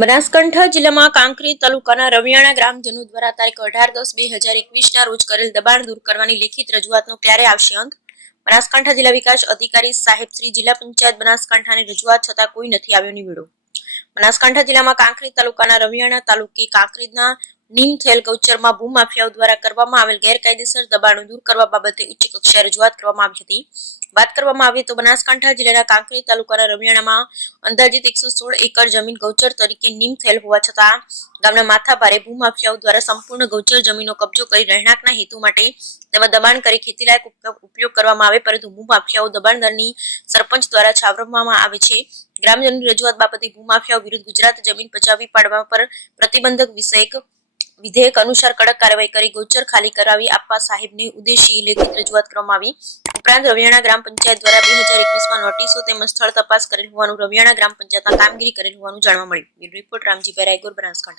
બનાસકાંઠા જિલ્લામાં કાંકરેજ તાલુકાના રવિયાણા ગ્રામજનો દ્વારા તારીખ 18-10-2021 રોજ કરેલ દબાણ દૂર કરવાની લેખિત રજૂઆતનો ક્યારે આવશે અંત? બનાસકાંઠા જિલ્લા વિકાસ અધિકારી સાહેબ શ્રી જિલ્લા પંચાયત બનાસકાંઠાની રજૂઆત છતાં કોઈ નથી આવ્યો નિવેડો. બનાસકાંઠા જિલ્લામાં કાંકરેજ તાલુકાના રવિયાણા તાલુકે કાંકરેજના નીમ થયેલ ગૌચરમાં ભૂમાફિયાઓ દ્વારા કરવામાં આવેલ ગેરકાયદેસર દબાણો દૂર કરવા બાબતે ઉચ્ચ કક્ષાએ રજૂઆત કરવામાં આવી હતી. વાત કરવામાં આવે તો બનાસકાંઠા જિલ્લાના કાંકરેજ તાલુકાના રવિયાણામાં અંદાજિત 116 એકર જમીન ગૌચર તરીકે નીમ થયેલ હોવા છતાં ગામના માથાભારે ભૂમાફિયાઓ દ્વારા સંપૂર્ણ ગૌચર જમીનનો કબજો કરી રહેણાંકના હેતુ માટે તેમાં દબાણ કરી ખેતીલાયક ઉપયોગ કરવામાં આવે, પરંતુ ભૂમાફિયાઓ દબાણદારની સરપંચ દ્વારા છાવરવામાં આવે છે. ગ્રામજનોની રજૂઆત બાબતે ભૂમાફિયાઓ વિરુદ્ધ ગુજરાત જમીન પચાવી પાડવા પર પ્રતિબંધક વિધેયક અનુસાર કડક કાર્યવાહી કરી ગૌચર ખાલી કરાવી આપવા સાહેબને ઉદ્દેશી લેખિત રજૂઆત કરવામાં આવી. ઉપરાંત રવિયાણા ગ્રામ પંચાયત દ્વારા 2021માં નોટિસો તેમજ સ્થળ તપાસ કરેલ હોવાનું રવિયાણા ગ્રામ પંચાયતમાં કામગીરી કરેલ હોવાનું જાણવા મળ્યું. રિપોર્ટ રામજીભાઈ રાયગોર, બનાસકાંઠા.